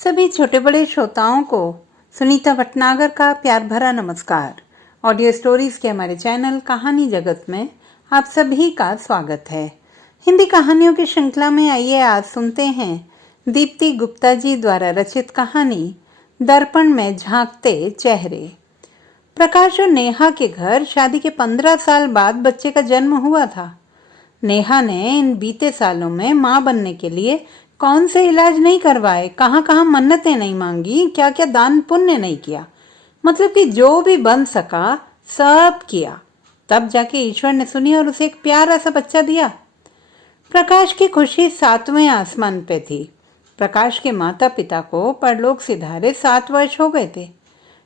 सभी छोटे बड़े श्रोताओं को सुनीता भटनागर का प्यार भरा नमस्कार। ऑडियो स्टोरीज के हमारे चैनल कहानी जगत में आप सभी का स्वागत है। हिंदी कहानियों की श्रृंखला में आइए आज सुनते हैं दीप्ति गुप्ता जी द्वारा रचित कहानी दर्पण में झांकते चेहरे। प्रकाश और नेहा के घर शादी के 15 साल बाद बच्चे का जन्म हुआ था। नेहा ने इन बीते सालों में मां बनने के लिए कौन से इलाज नहीं करवाए, कहाँ कहाँ मन्नतें नहीं मांगी, क्या क्या दान पुण्य नहीं किया। मतलब कि जो भी बन सका सब किया। तब जाके ईश्वर ने सुनी और उसे एक प्यारा सा बच्चा दिया। प्रकाश की खुशी 7वें आसमान पे थी। प्रकाश के माता पिता को परलोक सिधारे 7 वर्ष हो गए थे।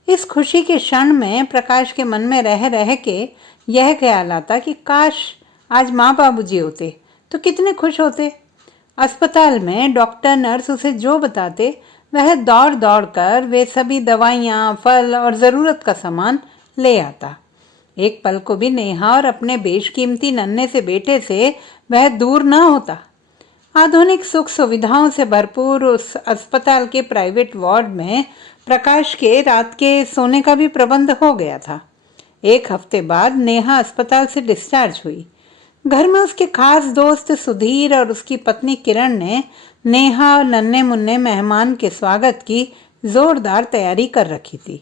इस खुशी के क्षण में प्रकाश के मन में रह रह के यह ख्याल आता कि काश आज माँ बाबूजी होते तो कितने खुश होते। अस्पताल में डॉक्टर नर्स उसे जो बताते वह दौड़ दौड़ कर वे सभी दवाइयाँ, फल और ज़रूरत का सामान ले आता। एक पल को भी नेहा और अपने बेशकीमती नन्हे से बेटे से वह दूर न होता। आधुनिक सुख सुविधाओं से भरपूर उस अस्पताल के प्राइवेट वार्ड में प्रकाश के रात के सोने का भी प्रबंध हो गया था। 1 हफ्ते बाद नेहा अस्पताल से डिस्चार्ज हुई। घर में उसके खास दोस्त सुधीर और उसकी पत्नी किरण ने नेहा और नन्हे मुन्ने मेहमान के स्वागत की जोरदार तैयारी कर रखी थी।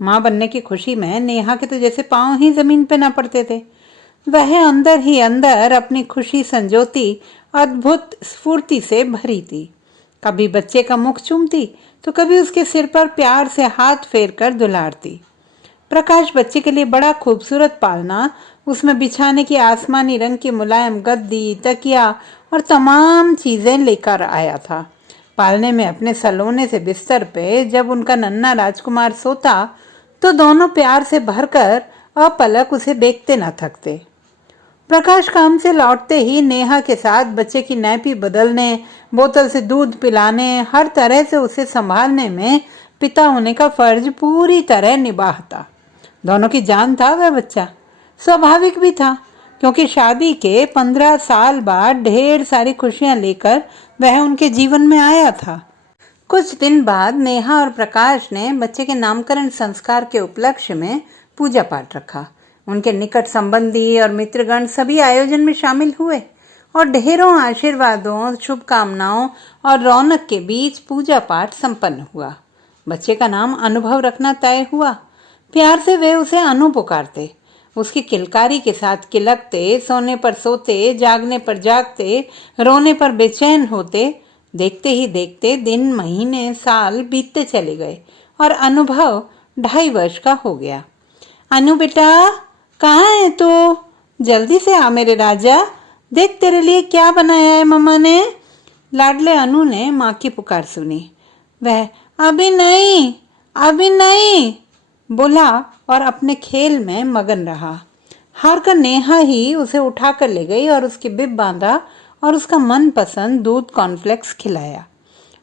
माँ बनने की खुशी में नेहा के तो जैसे पांव ही जमीन पे ना पड़ते थे। वह अंदर ही अंदर अपनी खुशी संजोती अद्भुत स्फूर्ति से भरी थी। कभी बच्चे का मुख चूमती तो कभी उसके सिर पर प्यार से हाथ फेर कर दुलारती। प्रकाश बच्चे के लिए बड़ा खूबसूरत पालना, उसमें बिछाने की आसमानी रंग की मुलायम गद्दी, तकिया और तमाम चीजें लेकर आया था। पालने में अपने सलोने से बिस्तर पे जब उनका नन्हा राजकुमार सोता तो दोनों प्यार से भरकर अपलक उसे देखते न थकते। प्रकाश काम से लौटते ही नेहा के साथ बच्चे की नैपी बदलने, बोतल से दूध पिलाने, हर तरह से उसे संभालने में पिता होने का फर्ज पूरी तरह निभाता। दोनों की जान था वह बच्चा। स्वाभाविक भी था क्योंकि शादी के 15 साल बाद ढेर सारी खुशियां लेकर वह उनके जीवन में आया था। कुछ दिन बाद नेहा और प्रकाश ने बच्चे के नामकरण संस्कार के उपलक्ष्य में पूजा पाठ रखा। उनके निकट संबंधी और मित्रगण सभी आयोजन में शामिल हुए और ढेरों आशीर्वादों, शुभकामनाओं और रौनक के बीच पूजा पाठ संपन्न हुआ। बच्चे का नाम अनुभव रखना तय हुआ। प्यार से वे उसे अनु पुकारते। उसकी किलकारी के साथ किलकते, सोने पर सोते, जागने पर जागते, रोने पर बेचैन होते। देखते ही देखते दिन, महीने, साल बीतते चले गए और अनुभव 2.5 वर्ष का हो गया। अनु बेटा, कहाँ है तू? जल्दी से आ मेरे राजा, देख तेरे लिए क्या बनाया है मम्मा ने। लाडले अनु ने माँ की पुकार सुनी। वह अभी नहीं बोला और अपने खेल में मगन रहा। हार कर नेहा ही उसे उठा कर ले गई और उसकी बिब बांधा और उसका मनपसंद दूध कॉर्नफ्लेक्स खिलाया।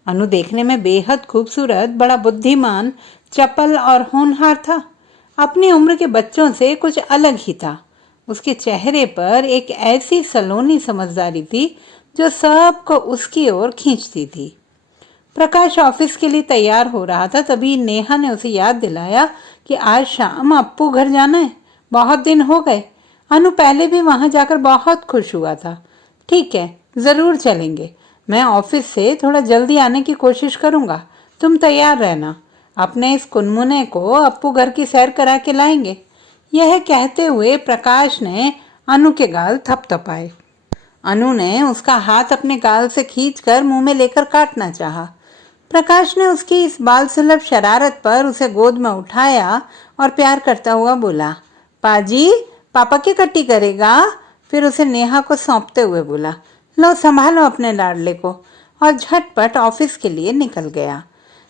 अनु देखने में बेहद खूबसूरत, बड़ा बुद्धिमान, चपल और होनहार था। अपनी उम्र के बच्चों से कुछ अलग ही था। उसके चेहरे पर एक ऐसी सलोनी समझदारी थी जो सबको उसकी ओर खींचती थी। प्रकाश ऑफिस के लिए तैयार हो रहा था, तभी नेहा ने उसे याद दिलाया कि आज शाम अप्पू घर जाना है। बहुत दिन हो गए। अनु पहले भी वहां जाकर बहुत खुश हुआ था। ठीक है, जरूर चलेंगे। मैं ऑफिस से थोड़ा जल्दी आने की कोशिश करूंगा। तुम तैयार रहना। अपने इस कुनमुने को अप्पू घर की सैर करा के लाएंगे। यह कहते हुए प्रकाश ने अनु के गाल थपथपाए। अनु ने उसका हाथ अपने गाल से खींचकर मुंह में लेकर काटना चाहा। प्रकाश ने उसकी इस बाल सुलभ शरारत पर उसे गोद में उठाया और प्यार करता हुआ बोला, पाजी, पापा की कट्टी करेगा? फिर उसे नेहा को सौंपते हुए बोला, लो संभालो अपने लाडले को, और झटपट ऑफिस के लिए निकल गया।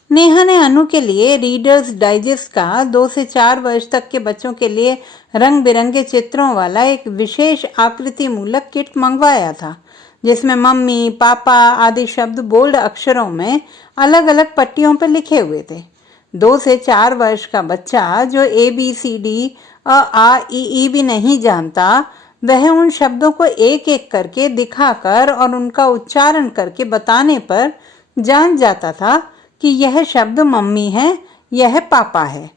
नेहा ने अनु के लिए रीडर्स डाइजेस्ट का 2 से 4 वर्ष तक के बच्चों के लिए रंग बिरंगे चित्रों वाला एक विशेष आकृति मूलक किट मंगवाया था, जिसमें मम्मी, पापा आदि शब्द बोल्ड अक्षरों में अलग अलग पट्टियों पर लिखे हुए थे। 2 से 4 वर्ष का बच्चा जो ABCD आ ई ई भी नहीं जानता, वह उन शब्दों को एक एक करके दिखाकर और उनका उच्चारण करके बताने पर जान जाता था कि यह शब्द मम्मी है, यह पापा है।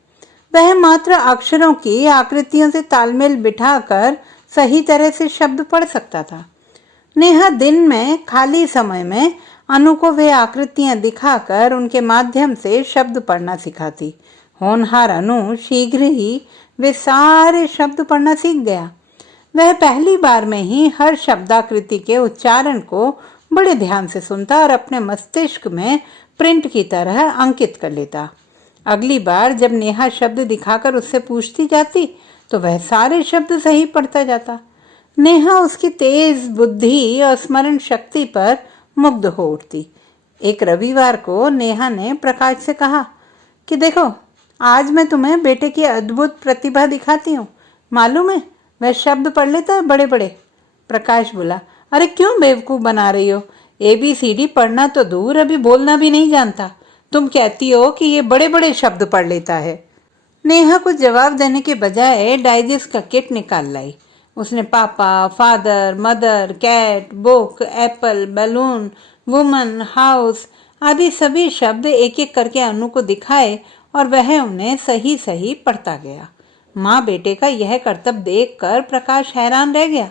वह मात्र अक्षरों की आकृतियों से तालमेल बिठाकर सही तरह से शब्द पढ़ सकता था। नेहा दिन में खाली समय में अनु को वे आकृतियां दिखाकर उनके माध्यम से शब्द पढ़ना सिखाती। होनहार अनु शीघ्र ही वे सारे शब्द पढ़ना सीख गया। वह पहली बार में ही हर शब्दाकृति के उच्चारण को बड़े ध्यान से सुनता और अपने मस्तिष्क में प्रिंट की तरह अंकित कर लेता। अगली बार जब नेहा शब्द दिखाकर उससे पूछती जाती तो वह सारे शब्द सही पढ़ता जाता। नेहा उसकी तेज बुद्धि और स्मरण शक्ति पर मुग्ध हो उठती। एक रविवार को नेहा ने प्रकाश से कहा कि देखो, आज मैं तुम्हें बेटे की अद्भुत प्रतिभा दिखाती हूँ। मालूम है, वह शब्द पढ़ लेता है बड़े बड़े। प्रकाश बोला, अरे क्यों बेवकूफ बना रही हो? ABCD पढ़ना तो दूर, अभी बोलना भी नहीं जानता। तुम कहती हो कि ये बड़े बड़े शब्द पढ़ लेता है। नेहा कुछ जवाब देने के बजाय डाइजेस्ट का किट निकाल लाई। उसने papa, father, mother, cat, book, apple, balloon, woman, house आदि सभी शब्द एक एक करके अनु को दिखाए और वह उन्हें सही सही पढ़ता गया। माँ बेटे का यह करतब देखकर प्रकाश हैरान रह गया।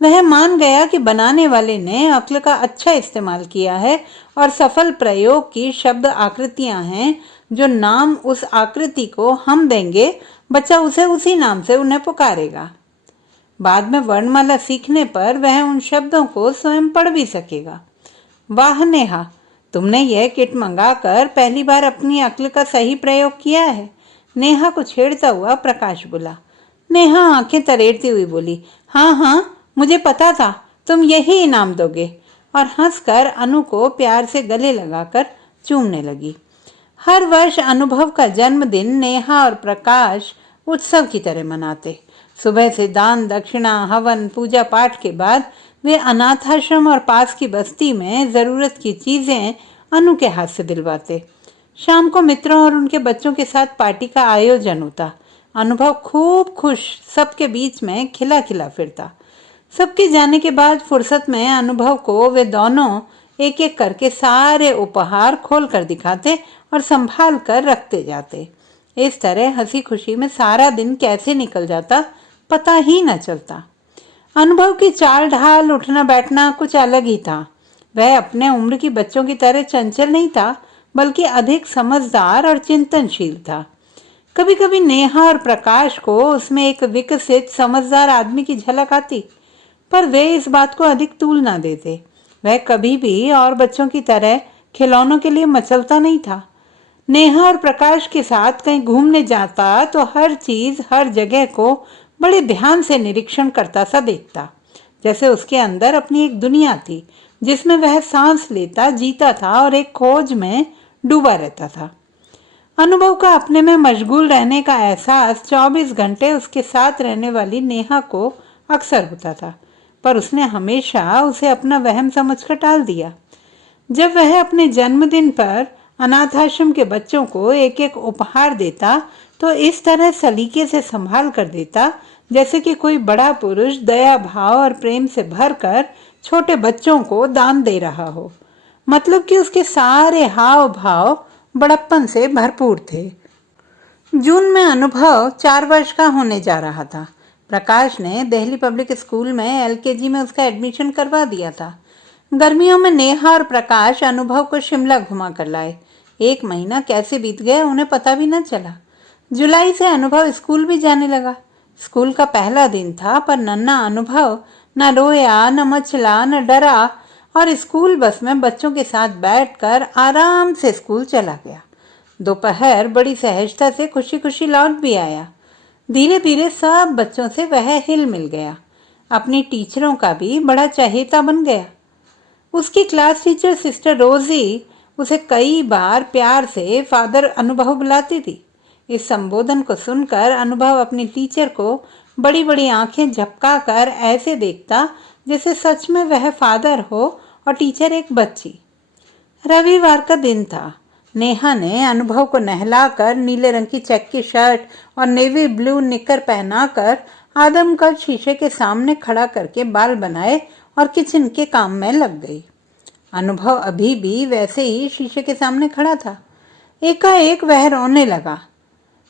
वह मान गया कि बनाने वाले ने अक्ल का अच्छा इस्तेमाल किया है और सफल प्रयोग की शब्द आकृतियां हैं। जो नाम उस आकृति को हम देंगे, बच्चा उसे उसी नाम से उन्हें पुकारेगा। बाद में वर्णमाला सीखने पर वह उन शब्दों को स्वयं पढ़ भी सकेगा। वाह नेहा, तुमने यह किट मंगाकर पहली बार अपनी अक्ल का सही प्रयोग किया है। नेहा को छेड़ता हुआ प्रकाश बोला। नेहा आंखें तरेड़ती हुई बोली, हाँ हाँ, मुझे पता था तुम यही इनाम दोगे, और हंसकर अनु को प्यार से गले लगाकर चूमने लगी। हर वर्ष अनुभव का जन्मदिन नेहा और प्रकाश उत्सव की तरह मनाते। सुबह से दान दक्षिणा, हवन, पूजा पाठ के बाद वे अनाथाश्रम और पास की बस्ती में जरूरत की चीजें अनु के हाथ से दिलवाते। शाम को मित्रों और उनके बच्चों के साथ पार्टी का आयोजन होता। अनुभव खूब खुश सबके बीच में खिला खिला फिरता। सबके जाने के बाद फुर्सत में अनुभव को वे दोनों एक एक करके सारे उपहार खोल कर दिखाते और संभाल कर रखते जाते। इस तरह हंसी खुशी में सारा दिन कैसे निकल जाता पता ही न चलता। अनुभव की चाल ढाल, उठना बैठना कुछ अलग ही था। वह अपने उम्र की बच्चों की तरह चंचल नहीं था, बल्कि अधिक समझदार और चिंतनशील था। कभी कभी नेहा और प्रकाश को उसमें एक विकसित समझदार आदमी की झलक आती, पर वे इस बात को अधिक तूल न देते। वह कभी भी और बच्चों की तरह खिलौनों के लिए मचलता नहीं था। नेहा और प्रकाश के साथ कहीं घूमने जाता तो हर चीज, हर जगह को बड़े ध्यान से निरीक्षण करता सा देखता, जैसे उसके अंदर अपनी एक दुनिया थी जिसमें वह सांस लेता, जीता था और एक खोज में डूबा रहता था। अनुभव का अपने में मशगूल रहने का एहसास 24 घंटे उसके साथ रहने वाली नेहा को अक्सर होता था, पर उसने हमेशा उसे अपना वहम समझकर टाल दिया। जब वह अपने जन्मदिन पर अनाथाश्रम के बच्चों को एक एक उपहार देता तो इस तरह सलीके से संभाल कर देता जैसे कि कोई बड़ा पुरुष दया भाव और प्रेम से भरकर छोटे बच्चों को दान दे रहा हो। मतलब कि उसके सारे हाव भाव बड़प्पन से भरपूर थे। जून में अनुभव 4 वर्ष का होने जा रहा था। प्रकाश ने दिल्ली पब्लिक स्कूल में LKG में उसका एडमिशन करवा दिया था। गर्मियों में नेहा और प्रकाश अनुभव को शिमला घुमा कर लाए। 1 महीना कैसे बीत गया उन्हें पता भी न चला। जुलाई से अनुभव स्कूल भी जाने लगा। स्कूल का पहला दिन था, पर नन्हा अनुभव न रोया, न मचला, न डरा और स्कूल बस में बच्चों के साथ बैठकर आराम से स्कूल चला गया। दोपहर बड़ी सहजता से खुशी खुशी लौट भी आया। धीरे धीरे सब बच्चों से वह हिल मिल गया। अपनी टीचरों का भी बड़ा चहेता बन गया। उसकी क्लास टीचर सिस्टर रोजी उसे कई बार प्यार से फादर अनुभव बुलाती थी। इस संबोधन को सुनकर अनुभव अपनी टीचर को बड़ी बड़ी आंखें झपकाकर ऐसे देखता जैसे सच में वह फादर हो और टीचर एक बच्ची। रविवार का दिन था। नेहा ने अनुभव को नहलाकर नीले रंग की चेक की शर्ट और नेवी ब्लू निकर पहनाकर आदमकद शीशे के सामने खड़ा करके बाल बनाए और किचन के काम में लग गई। अनुभव अभी भी वैसे ही शीशे के सामने खड़ा था। एकाएक वह रोने लगा।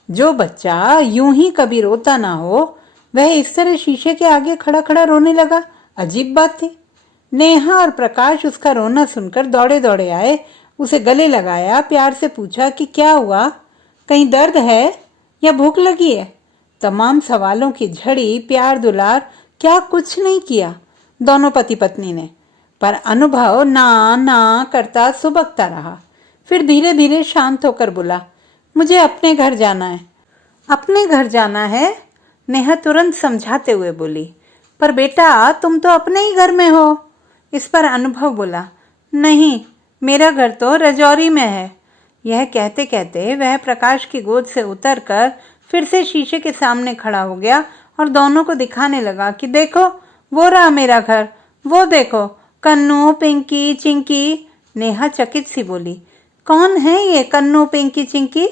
जो बच्चा यूं ही कभी रोता ना हो, वह इस तरह शीशे के आगे खड़ा खड़ा रोने लगा। अजीब बात थी। नेहा और प्रकाश उसका रोना सुनकर दौड़े दौड़े आए, उसे गले लगाया, प्यार से पूछा कि क्या हुआ, कहीं दर्द है या भूख लगी है। तमाम सवालों की झड़ी, प्यार दुलार, क्या कुछ नहीं किया दोनों पति पत्नी ने। पर अनुभव ना ना करता सुबकता रहा। फिर धीरे धीरे शांत होकर बोला, मुझे अपने घर जाना है। अपने घर जाना है? नेहा तुरंत समझाते हुए बोली, पर बेटा तुम तो अपने ही घर में हो। इस पर अनुभव बोला, नहीं, मेरा घर तो रजौरी में है। यह कहते कहते वह प्रकाश की गोद से उतरकर फिर से शीशे के सामने खड़ा हो गया और दोनों को दिखाने लगा कि देखो, वो रहा मेरा घर, वो देखो, कन्नू, पिंकी, चिंकी। नेहा चकित सी बोली, कौन है ये कन्नू, पिंकी, चिंकी?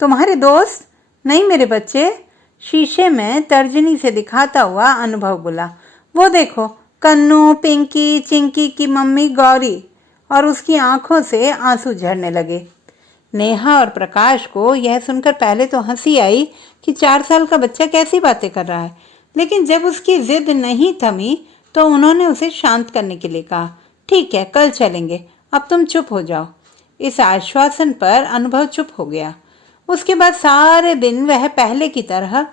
तुम्हारे दोस्त? नहीं मेरे बच्चे। शीशे में तर्जनी से दिखाता हुआ अनुभव बोला, वो देखो, कन्नू, पिंकी, चिंकी की मम्मी गौरी। और उसकी आंखों से आंसू झरने लगे। नेहा और प्रकाश को यह सुनकर पहले तो हंसी आई कि 4 साल का बच्चा कैसी बातें कर रहा है, लेकिन जब उसकी जिद नहीं थमी तो उन्होंने उसे शांत करने के लिए कहा, ठीक है, कल चलेंगे, अब तुम चुप हो जाओ। इस आश्वासन पर अनुभव चुप हो गया। उसके बाद सारे दिन वह पहले की तरह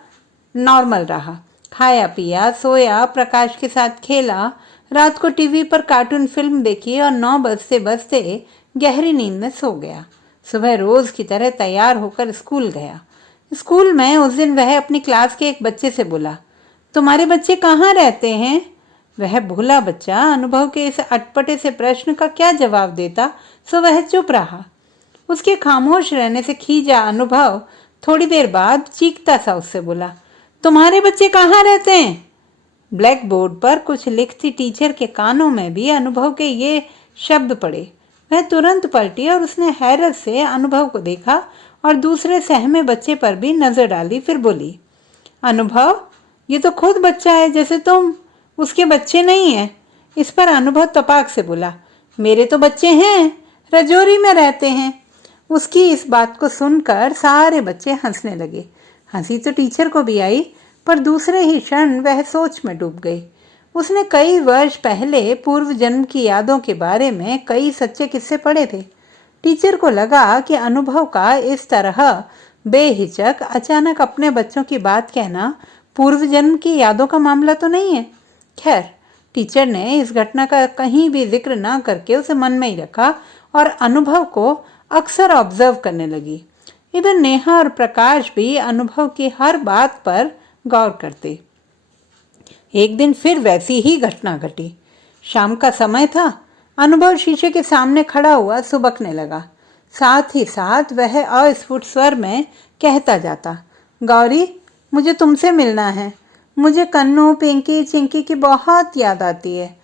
नॉर्मल रहा। खाया पिया, सोया, प्रकाश के साथ खेला, रात को टीवी पर कार्टून फिल्म देखी और 9 बजते बजते गहरी नींद में सो गया। सुबह रोज की तरह तैयार होकर स्कूल गया। स्कूल में उस दिन वह अपनी क्लास के एक बच्चे से बोला, तुम्हारे बच्चे कहाँ रहते हैं? वह भोला बच्चा अनुभव के इस अटपटे से प्रश्न का क्या जवाब देता, सो वह चुप रहा। उसके खामोश रहने से खींचा अनुभव थोड़ी देर बाद चीखता सा उससे बोला, तुम्हारे बच्चे कहाँ रहते हैं? ब्लैक बोर्ड पर कुछ लिखती टीचर के कानों में भी अनुभव के ये शब्द पड़े। वह तुरंत पलटी और उसने हैरत से अनुभव को देखा और दूसरे सहमे बच्चे पर भी नजर डाली। फिर बोली, अनुभव, ये तो खुद बच्चा है जैसे तुम, उसके बच्चे नहीं है। इस पर अनुभव तपाक से बोला, मेरे तो बच्चे हैं, रजौरी में रहते हैं। उसकी इस बात को सुनकर सारे बच्चे हंसने लगे। हंसी तो टीचर को भी आई, पर दूसरे ही क्षण वह सोच में डूब गई। उसने कई वर्ष पहले पूर्व जन्म की यादों के बारे में कई सच्चे किस्से पढ़े थे। टीचर को लगा कि अनुभव का इस तरह बेहिचक अचानक अपने बच्चों की बात कहना पूर्व जन्म की यादों का मामला तो नहीं है। खैर, टीचर ने इस घटना का कहीं भी जिक्र ना करके उसे मन में ही रखा और अनुभव को अक्सर ऑब्जर्व करने लगी। इधर नेहा और प्रकाश भी अनुभव की हर बात पर गौर करते। एक दिन फिर वैसी ही घटना घटी। शाम का समय था। अनुभव शीशे के सामने खड़ा हुआ सुबकने लगा। साथ ही साथ वह अस्फुट स्वर में कहता जाता, गौरी, मुझे तुमसे मिलना है। मुझे कन्नू, पिंकी, चिंकी की बहुत याद आती है।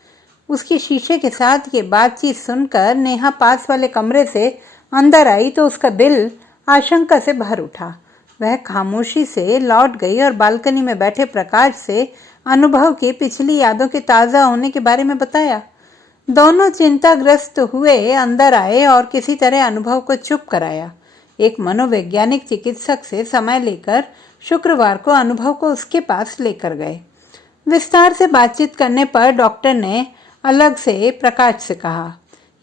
उसकी शीशे के साथ ये बातचीत सुनकर नेहा पास वाले कमरे से अंदर आई तो उसका दिल आशंका से भर उठा। वह खामोशी से लौट गई और बालकनी में बैठे प्रकाश से अनुभव की पिछली यादों के ताज़ा होने के बारे में बताया। दोनों चिंताग्रस्त हुए अंदर आए और किसी तरह अनुभव को चुप कराया। एक मनोवैज्ञानिक चिकित्सक से समय लेकर शुक्रवार को अनुभव को उसके पास लेकर गए। विस्तार से बातचीत करने पर डॉक्टर ने अलग से प्रकाश से कहा,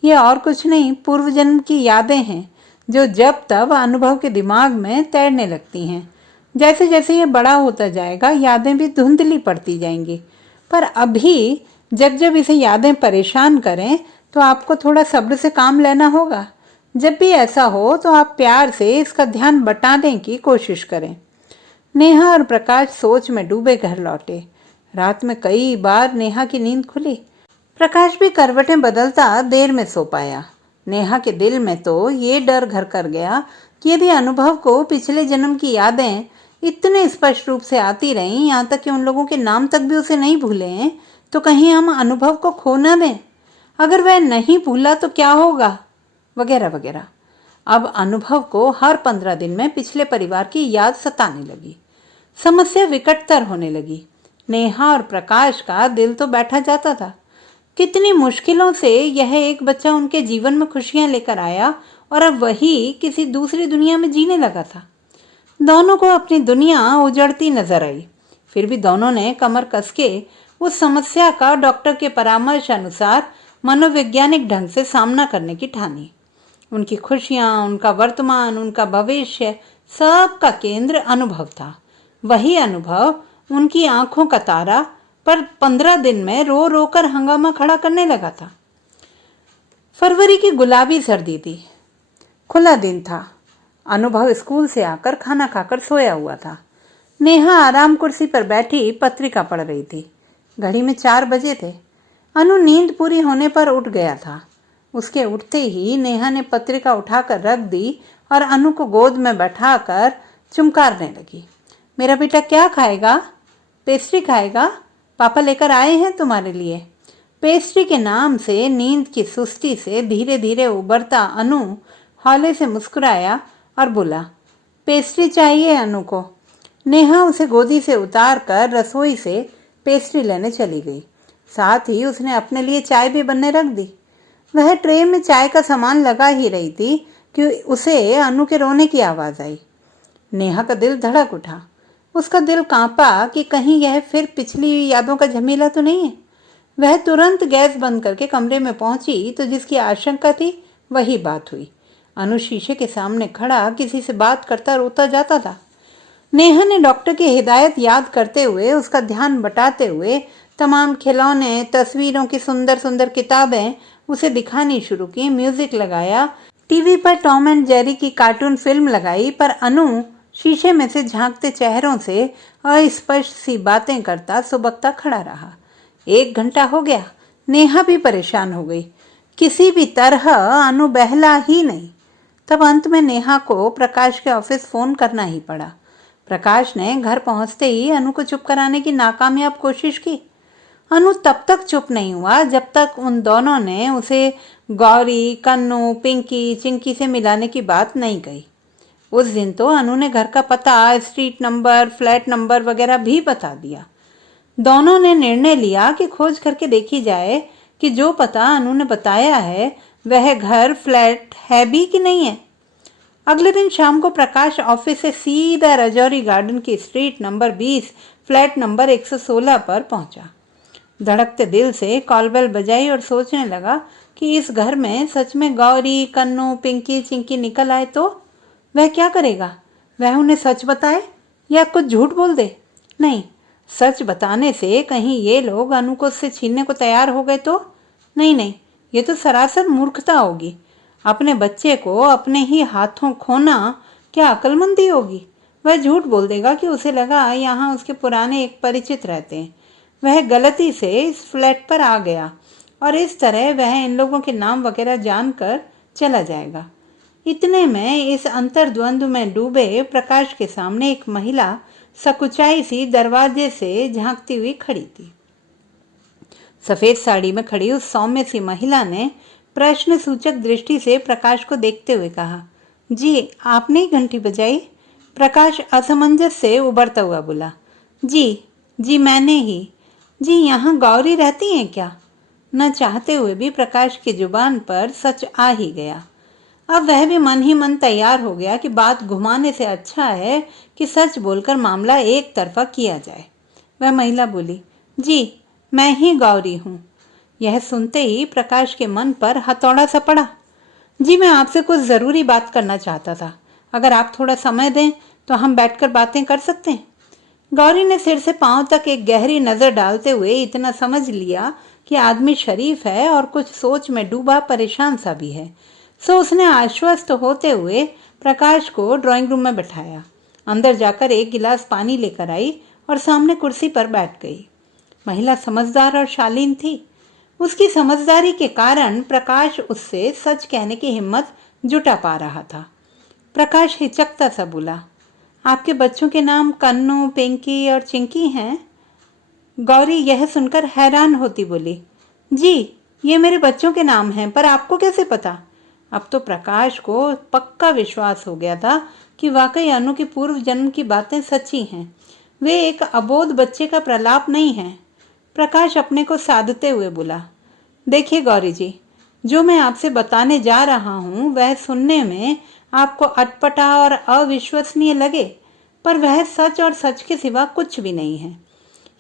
यह और कुछ नहीं, पूर्व जन्म की यादें हैं जो जब तब अनुभव के दिमाग में तैरने लगती हैं। जैसे जैसे ये बड़ा होता जाएगा यादें भी धुंधली पड़ती जाएंगी, पर अभी जब जब इसे यादें परेशान करें तो आपको थोड़ा सब्र से काम लेना होगा। जब भी ऐसा हो तो आप प्यार से इसका ध्यान बटाने की कोशिश करें। नेहा और प्रकाश सोच में डूबे घर लौटे। रात में कई बार नेहा की नींद खुली। प्रकाश भी करवटें बदलता देर में सो पाया। नेहा के दिल में तो ये डर घर कर गया कि यदि अनुभव को पिछले जन्म की यादें इतने स्पष्ट रूप से आती रहीं, यहाँ तक कि उन लोगों के नाम तक भी उसे नहीं भूले हैं, तो कहीं हम अनुभव को खो न दें। अगर वह नहीं भूला तो क्या होगा, वगैरह वगैरह। अब अनुभव को हर 15 दिन में पिछले परिवार की याद सताने लगी। समस्या विकटतर होने लगी। नेहा और प्रकाश का दिल तो बैठा जाता था। कितनी मुश्किलों से यह एक बच्चा उनके जीवन में खुशियां लेकर आया और अब वही किसी दूसरी दुनिया में जीने लगा था। दोनों को अपनी दुनिया उजड़ती नजर आई। फिर भी दोनों ने कमर कस के उस समस्या का डॉक्टर के परामर्श अनुसार मनोवैज्ञानिक ढंग से सामना करने की ठानी। उनकी खुशियां, उनका वर्तमान, उनका भविष्य, सब का केंद्र अनुभव था। वही अनुभव उनकी आंखों का तारा पर 15 दिन में रो रो कर हंगामा खड़ा करने लगा था। फरवरी की गुलाबी सर्दी थी। खुला दिन था। अनुभव स्कूल से आकर खाना खाकर सोया हुआ था। नेहा आराम कुर्सी पर बैठी पत्रिका पढ़ रही थी। घड़ी में 4 बजे थे। अनु नींद पूरी होने पर उठ गया था। उसके उठते ही नेहा ने पत्रिका उठाकर रख दी और अनु को गोद में बैठाकर चुमकारने लगी। मेरा बेटा क्या खाएगा? पेस्ट्री खाएगा? पापा लेकर आए हैं तुम्हारे लिए। पेस्ट्री के नाम से नींद की सुस्ती से धीरे धीरे उबरता अनु हौले से मुस्कुराया और बोला, पेस्ट्री चाहिए अनु को। नेहा उसे गोदी से उतार कर रसोई से पेस्ट्री लेने चली गई। साथ ही उसने अपने लिए चाय भी बनने रख दी। वह ट्रे में चाय का सामान लगा ही रही थी कि उसे अनु के रोने की आवाज़ आई। नेहा का दिल धड़क उठा। उसका दिल कांपा कि कहीं यह फिर पिछली यादों का झमेला तो नहीं है। वह तुरंत गैस बंद करके कमरे में पहुंची तो जिसकी आशंका थी वही बात हुई। अनु शीशे के सामने खड़ा किसी से बात करता रोता जाता था। नेहा ने डॉक्टर की हिदायत याद करते हुए, उसका ध्यान बटाते हुए तमाम खिलौने, तस्वीरों की सुंदर सुंदर किताबें उसे दिखानी शुरू की। म्यूजिक लगाया। टीवी पर टॉम एंड जेरी की कार्टून फिल्म लगाई, पर अनु शीशे में से झांकते चेहरों से अस्पष्ट सी बातें करता सुबकता खड़ा रहा। 1 घंटा हो गया। नेहा भी परेशान हो गई। किसी भी तरह अनु बहला ही नहीं। तब अंत में नेहा को प्रकाश के ऑफिस फोन करना ही पड़ा। प्रकाश ने घर पहुंचते ही अनु को चुप कराने की नाकामयाब कोशिश की। अनु तब तक चुप नहीं हुआ जब तक उन दोनों ने उसे गौरी, कन्नू, पिंकी, चिंकी से मिलाने की बात नहीं कही। उस दिन तो अनु ने घर का पता, स्ट्रीट नंबर, फ्लैट नंबर वगैरह भी बता दिया। दोनों ने निर्णय लिया कि खोज करके देखी जाए कि जो पता अनु ने बताया है वह घर, फ्लैट है भी कि नहीं है। अगले दिन शाम को प्रकाश ऑफिस से सीधा राजौरी गार्डन की स्ट्रीट नंबर 20, फ्लैट नंबर 116 पर पहुंचा। धड़कते दिल से कॉलबेल बजाई और सोचने लगा कि इस घर में सच में गौरी, कन्नू, पिंकी, चिंकी निकल आए तो वह क्या करेगा? वह उन्हें सच बताए या कुछ झूठ बोल दे? नहीं, सच बताने से कहीं ये लोग अनु को उससे छीनने को तैयार हो गए तो? नहीं, ये तो सरासर मूर्खता होगी। अपने बच्चे को अपने ही हाथों खोना क्या अक्लमंदी होगी? वह झूठ बोल देगा कि उसे लगा यहाँ उसके पुराने एक परिचित रहते हैं। वह गलती से इस फ्लैट पर आ गया और इस तरह वह इन लोगों के नाम वगैरह जानकर चला जाएगा। इतने में इस अंतर्द्वंद में डूबे प्रकाश के सामने एक महिला सकुचाई सी दरवाजे से झांकती हुई खड़ी थी। सफेद साड़ी में खड़ी उस सौम्य सी महिला ने प्रश्न सूचक दृष्टि से प्रकाश को देखते हुए कहा, जी आपने ही घंटी बजाई? प्रकाश असमंजस से उबरता हुआ बोला, जी मैंने ही। जी यहाँ गौरी रहती हैं क्या? न चाहते हुए भी प्रकाश की जुबान पर सच आ ही गया। अब वह भी मन ही मन तैयार हो गया कि बात घुमाने से अच्छा है कि सच बोलकर मामला एक तरफा किया जाए। वह महिला बोली, जी मैं ही गौरी हूँ। यह सुनते ही प्रकाश के मन पर हथौड़ा सा पड़ा। जी मैं आपसे कुछ ज़रूरी बात करना चाहता था। अगर आप थोड़ा समय दें तो हम बैठकर बातें कर सकते हैं। गौरी ने सिर से पांव तक एक गहरी नज़र डालते हुए इतना समझ लिया कि आदमी शरीफ है और कुछ सोच में डूबा परेशान सा भी है। सो उसने आश्वस्त होते हुए प्रकाश को ड्राइंग रूम में बैठाया। अंदर जाकर एक गिलास पानी लेकर आई और सामने कुर्सी पर बैठ गई। महिला समझदार और शालीन थी। उसकी समझदारी के कारण प्रकाश उससे सच कहने की हिम्मत जुटा पा रहा था। प्रकाश हिचकता सा बोला, आपके बच्चों के नाम कन्नू, पिंकी और चिंकी हैं? गौरी यह सुनकर हैरान होती बोली, जी ये मेरे बच्चों के नाम हैं, पर आपको कैसे पता? अब तो प्रकाश को पक्का विश्वास हो गया था कि वाकई अनु की पूर्व जन्म की बातें सच्ची हैं। वे एक अबोध बच्चे का प्रलाप नहीं है। प्रकाश अपने को साधते हुए बोला, देखिए गौरी जी, जो मैं आपसे बताने जा रहा हूँ वह सुनने में आपको अटपटा और अविश्वसनीय लगे, पर वह सच और सच के सिवा कुछ भी नहीं है।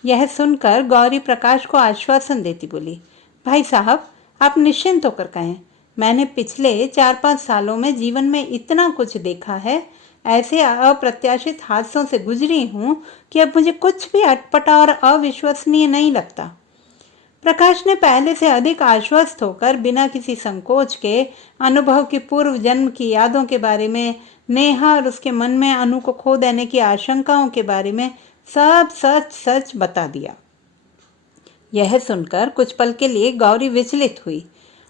यह सुनकर गौरी प्रकाश को आश्वासन देती बोली, भाई साहब, आप निश्चिंत होकर कहें, मैंने पिछले 4-5 सालों में जीवन में इतना कुछ देखा है, ऐसे अप्रत्याशित हादसों से गुजरी हूँ कि अब मुझे कुछ भी अटपटा और अविश्वसनीय नहीं लगता। प्रकाश ने पहले से अधिक आश्वस्त होकर बिना किसी संकोच के अनुभव की पूर्व जन्म की यादों के बारे में, नेहा और उसके मन में अनु को खो देने की आशंकाओं के बारे में सब सच सच बता दिया। यह सुनकर कुछ पल के लिए गौरी विचलित हुई।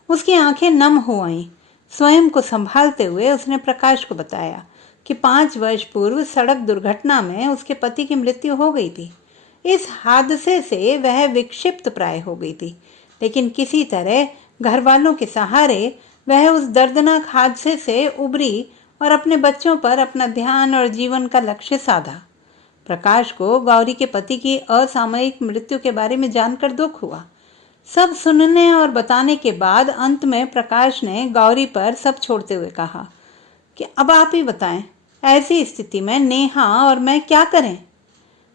उसकी आंखें नम हो आईं। स्वयं को संभालते हुए उसने प्रकाश को बताया कि 5 वर्ष पूर्व सड़क दुर्घटना में उसके पति की मृत्यु हो गई थी। इस हादसे से वह विक्षिप्त प्राय हो गई थी, लेकिन किसी तरह घर वालों के सहारे वह उस दर्दनाक हादसे से उबरी और अपने बच्चों पर अपना ध्यान और जीवन का लक्ष्य साधा। प्रकाश को गौरी के पति की असामयिक मृत्यु के बारे में जानकर दुख हुआ। सब सुनने और बताने के बाद अंत में प्रकाश ने गौरी पर सब छोड़ते हुए कहा कि अब आप ही बताएं, ऐसी स्थिति में नेहा और मैं क्या करें।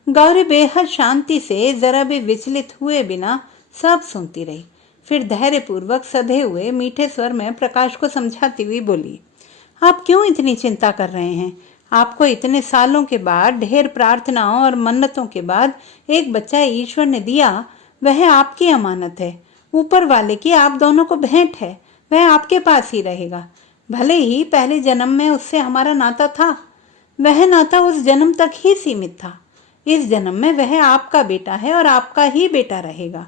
गौरी बेहद शांति से जरा भी विचलित हुए बिना सब सुनती रही। फिर धैर्यपूर्वक सधे हुए मीठे स्वर में प्रकाश को समझाती हुई बोली, आप क्यों इतनी चिंता कर रहे हैं। आपको इतने सालों के बाद, ढेर प्रार्थनाओं और मन्नतों के बाद एक बच्चा ईश्वर ने दिया, वह आपकी अमानत है, ऊपर वाले की आप दोनों को भेंट है, वह आपके पास ही रहेगा। भले ही पहले जन्म में उससे हमारा नाता था, वह नाता उस जन्म तक ही सीमित था। इस जन्म में वह आपका बेटा है और आपका ही बेटा रहेगा।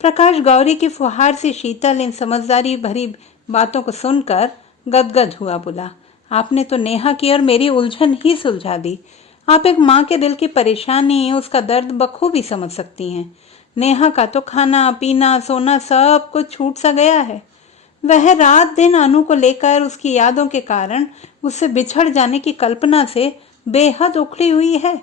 प्रकाश गौरी की फुहार से शीतल इन समझदारी भरी बातों को सुनकर गदगद हुआ। बोला, आपने तो नेहा की और मेरी उलझन ही सुलझा दी। आप एक माँ के दिल की परेशानी, उसका दर्द बखूबी समझ सकती हैं। नेहा का तो खाना पीना सोना सब कुछ छूट सा गया है। वह रात दिन अनु को लेकर उसकी यादों के कारण उससे बिछड़ जाने की कल्पना से बेहद उखड़ी हुई है।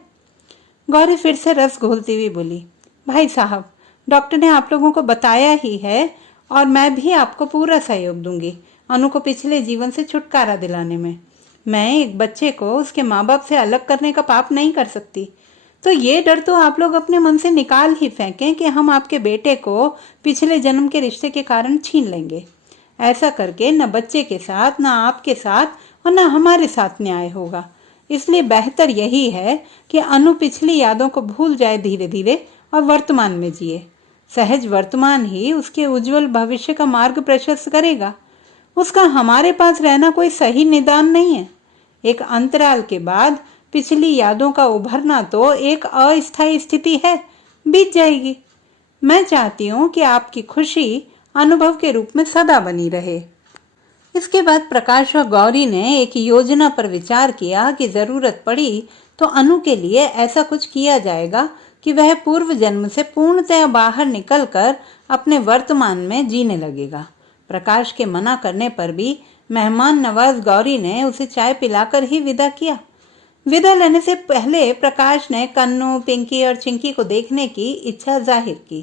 गौरी फिर से रस घोलती हुई बोली, भाई साहब, डॉक्टर ने आप लोगों को बताया ही है और मैं भी आपको पूरा सहयोग दूंगी अनु को पिछले जीवन से छुटकारा दिलाने में। मैं एक बच्चे को उसके माँ बाप से अलग करने का पाप नहीं कर सकती, तो ये डर तो आप लोग अपने मन से निकाल ही फेंकें कि हम आपके बेटे को पिछले जन्म के रिश्ते के कारण छीन लेंगे। ऐसा करके न बच्चे के साथ, न आपके साथ और न हमारे साथ न्याय होगा। इसलिए बेहतर यही है कि अनु पिछली यादों को भूल जाए धीरे धीरे और वर्तमान में जिए। सहज वर्तमान ही उसके उज्जवल भविष्य का मार्ग प्रशस्त करेगा। उसका हमारे पास रहना कोई सही निदान नहीं है। एक अंतराल के बाद पिछली यादों का उभरना तो एक अस्थायी स्थिति है, बीत जाएगी। मैं चाहती हूँ कि आपकी खुशी अनुभव के रूप में सदा बनी रहे। इसके बाद प्रकाश और गौरी ने एक योजना पर विचार किया कि जरूरत पड़ी तो अनु के लिए ऐसा कुछ किया जाएगा कि वह पूर्व जन्म से पूर्णतः बाहर निकलकर अपने वर्तमान में जीने लगेगा। प्रकाश के मना करने पर भी मेहमान नवाज गौरी ने उसे चाय पिलाकर ही विदा किया। विदा लेने से पहले प्रकाश ने कन्नू, पिंकी और चिंकी को देखने की इच्छा जाहिर की।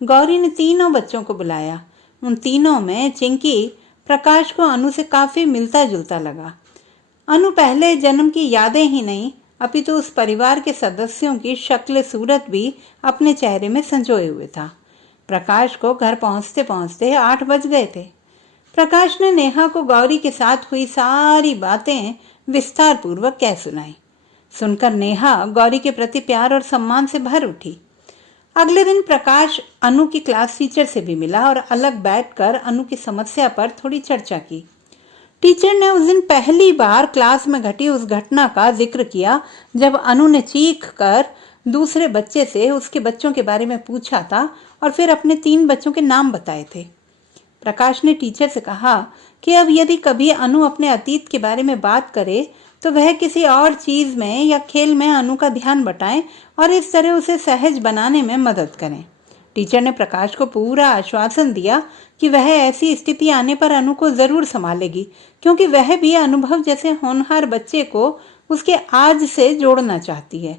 गौरी ने तीनों बच्चों को बुलाया। उन तीनों में चिंकी प्रकाश को अनु से काफी मिलता जुलता लगा। अनु पहले जन्म की यादें ही नहीं अपितु उस परिवार के सदस्यों की शक्ल सूरत भी अपने चेहरे में संजोए हुए था। प्रकाश को घर पहुंचते पहुंचते 8 बज गए थे। प्रकाश ने नेहा को गौरी के साथ हुई सारी बातें विस्तार पूर्वक कह सुनाई। सुनकर नेहा गौरी के प्रति प्यार और सम्मान से भर उठी। अगले दिन प्रकाश अनु की क्लास टीचर से भी मिला और अलग बैठकर अनु की समस्या पर थोड़ी चर्चा की। टीचर ने उस दिन पहली बार क्लास में घटी उस घटना का जिक्र किया जब अनु ने चीख कर दूसरे बच्चे से उसके बच्चों के बारे में पूछा था और फिर अपने 3 बच्चों के नाम बताए थे। प्रकाश ने टीचर से कहा कि अब यदि कभी अनु अपने अतीत के बारे में बात करे तो वह किसी और चीज में या खेल में अनु का ध्यान बटाएं और इस तरह उसे सहज बनाने में मदद करें। टीचर ने प्रकाश को पूरा आश्वासन दिया कि वह ऐसी स्थिति आने पर अनु को जरूर संभालेगी, क्योंकि वह भी अनुभव जैसे होनहार बच्चे को उसके आज से जोड़ना चाहती है।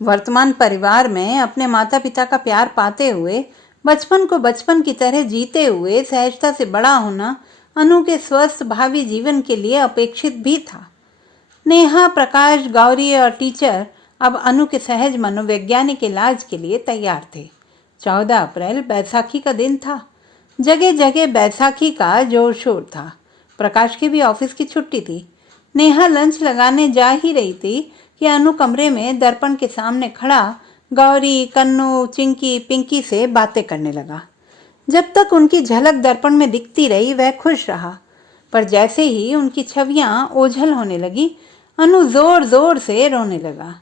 वर्तमान परिवार में अपने माता पिता का प्यार पाते हुए बचपन को बचपन की तरह जीते हुए सहजता से बड़ा होना अनु के स्वस्थ भावी जीवन के लिए अपेक्षित भी था। नेहा, प्रकाश, गौरी और टीचर अब अनु के सहज मनोवैज्ञानिक इलाज के लिए तैयार थे। 14 अप्रैल बैसाखी का दिन था। जगह जगह बैसाखी का जोर शोर था। प्रकाश की भी ऑफिस की छुट्टी थी। नेहा लंच लगाने जा ही रही थी कि अनु कमरे में दर्पण के सामने खड़ा गौरी, कन्नू, चिंकी, पिंकी से बातें करने लगा। जब तक उनकी झलक दर्पण में दिखती रही वह खुश रहा, पर जैसे ही उनकी छवियां ओझल होने लगी अनु जोर जोर से रोने लगा।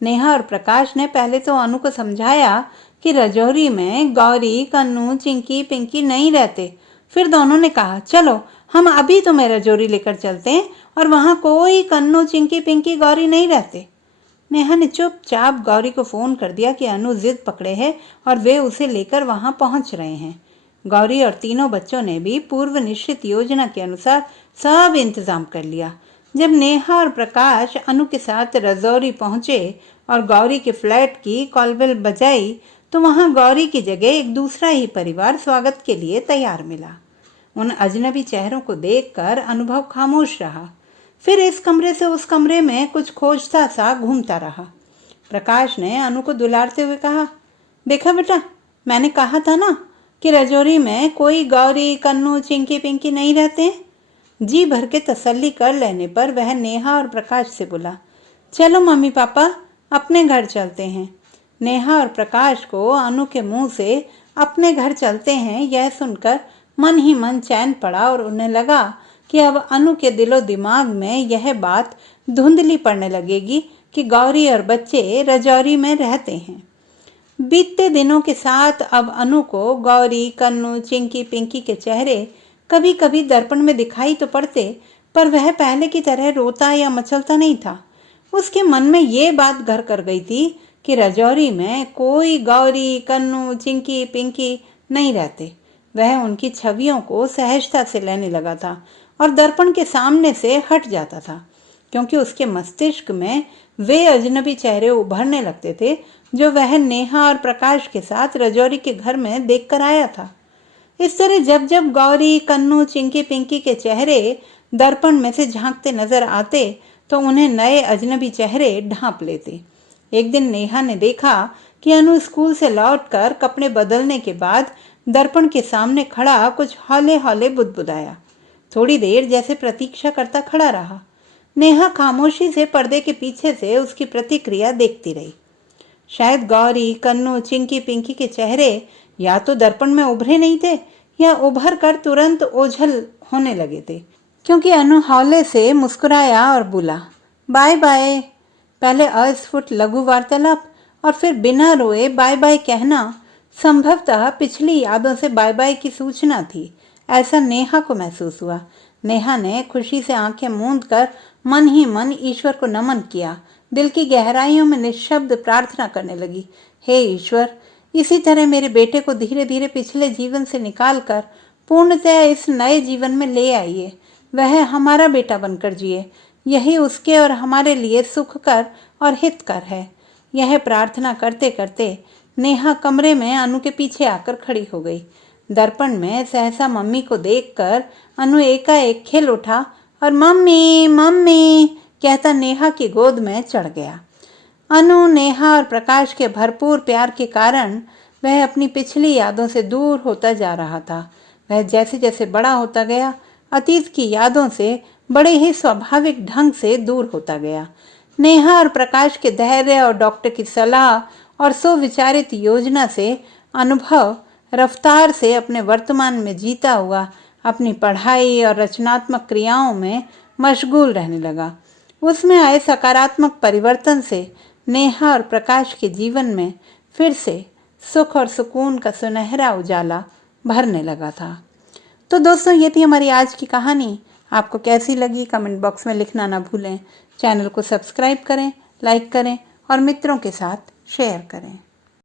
नेहा और प्रकाश ने पहले तो अनु को समझाया कि रजौरी में गौरी, कन्नू, चिंकी, पिंकी नहीं रहते। फिर दोनों ने कहा, चलो हम अभी तुम्हें रजौरी लेकर चलते हैं और वहाँ कोई कन्नू, चिंकी, पिंकी, गौरी नहीं रहते। नेहा ने चुपचाप गौरी को फोन कर दिया कि अनु जिद पकड़े है और वे उसे लेकर वहां पहुंच रहे हैं। गौरी और तीनों बच्चों ने भी पूर्व निश्चित योजना के अनुसार सब इंतजाम कर लिया। जब नेहा और प्रकाश अनु के साथ रजौरी पहुंचे और गौरी के फ्लैट की कॉलबेल बजाई तो वहां गौरी की जगह एक दूसरा ही परिवार स्वागत के लिए तैयार मिला। उन अजनबी चेहरों को देखकर अनुभव खामोश रहा। फिर इस कमरे से उस कमरे में कुछ खोजता सा घूमता रहा। प्रकाश ने अनु को दुलारते हुए कहा, देखा बेटा, मैंने कहा था ना कि रजौरी में कोई गौरी, कन्नू, चिंकी, पिंकी नहीं रहते हैं। जी भर के तसल्ली कर लेने पर वह नेहा और प्रकाश से बोला, चलो मम्मी पापा अपने घर चलते हैं। नेहा और प्रकाश को अनु के मुंह से अपने घर चलते हैं यह सुनकर मन ही मन चैन पड़ा और उन्हें लगा कि अब अनु के दिलो दिमाग में यह बात धुंधली पड़ने लगेगी कि गौरी और बच्चे रजौरी में रहते हैं। बीतते दिनों के साथ अब अनु को गौरी, कन्नू, चिंकी, पिंकी के चेहरे कभी कभी दर्पण में दिखाई तो पड़ते, पर वह पहले की तरह रोता या मचलता नहीं था। उसके मन में ये बात घर कर गई थी कि रजौरी में कोई गौरी, कन्नू, चिंकी, पिंकी नहीं रहते। वह उनकी छवियों को सहजता से लेने लगा था और दर्पण के सामने से हट जाता था, क्योंकि उसके मस्तिष्क में वे अजनबी चेहरे उभरने लगते थे जो वह नेहा और प्रकाश के साथ रजौरी के घर में देखकर आया था। इस तरह जब जब गौरी, कन्नू, चिंकी, पिंकी के चेहरे दर्पण में से झांकते नजर आते तो उन्हें नए अजनबी चेहरे ढांप लेते। एक दिन नेहा ने देखा कि अनु स्कूल से लौटकर कपड़े बदलने के बाद दर्पण के सामने खड़ा कुछ हौले हौले बुदबुदाया। थोड़ी देर जैसे प्रतीक्षा करता खड़ा रहा। नेहा खामोशी से पर्दे के पीछे से उसकी प्रतिक्रिया देखती रही। शायद गौरी, कन्नू, चिंकी, पिंकी के चेहरे या तो दर्पण में उभरे नहीं थे या उभर कर तुरंत ओझल होने लगे थे, क्योंकि अनु हौले से मुस्कुराया और बोला, बाय बाय। पहले अस्फुट लघु वार्तालाप और फिर बिना रोए बाय बाय कहना संभवतः पिछली यादों से बाय बाय की सूचना थी, ऐसा नेहा को महसूस हुआ। नेहा ने खुशी से आंखें मूंद कर मन ही मन ईश्वर को नमन किया। दिल की गहराइयों में निःशब्द प्रार्थना करने लगी, हे ईश्वर, इसी तरह मेरे बेटे को धीरे धीरे पिछले जीवन से निकालकर पूर्णतः इस नए जीवन में ले आइए। वह हमारा बेटा बनकर जिए, यही उसके और हमारे लिए सुखकर और हितकर है। यह प्रार्थना करते करते नेहा कमरे में अनु के पीछे आकर खड़ी हो गई। दर्पण में सहसा मम्मी को देखकर अनु एकाएक खिल उठा और मम्मी मम्मी कहता नेहा की गोद में चढ़ गया। अनु, नेहा और प्रकाश के भरपूर प्यार के कारण वह अपनी पिछली यादों से दूर होता जा रहा था। वह जैसे जैसे बड़ा होता गया अतीत की यादों से बड़े ही स्वाभाविक ढंग से दूर होता गया। नेहा और प्रकाश के धैर्य और डॉक्टर की सलाह और सुविचारित योजना से अनुभव रफ्तार से अपने वर्तमान में जीता हुआ अपनी पढ़ाई और रचनात्मक क्रियाओं में मशगूल रहने लगा। उसमें आए सकारात्मक परिवर्तन से नेहा और प्रकाश के जीवन में फिर से सुख और सुकून का सुनहरा उजाला भरने लगा था। तो दोस्तों, ये थी हमारी आज की कहानी। आपको कैसी लगी कमेंट बॉक्स में लिखना ना भूलें। चैनल को सब्सक्राइब करें, लाइक करें और मित्रों के साथ शेयर करें।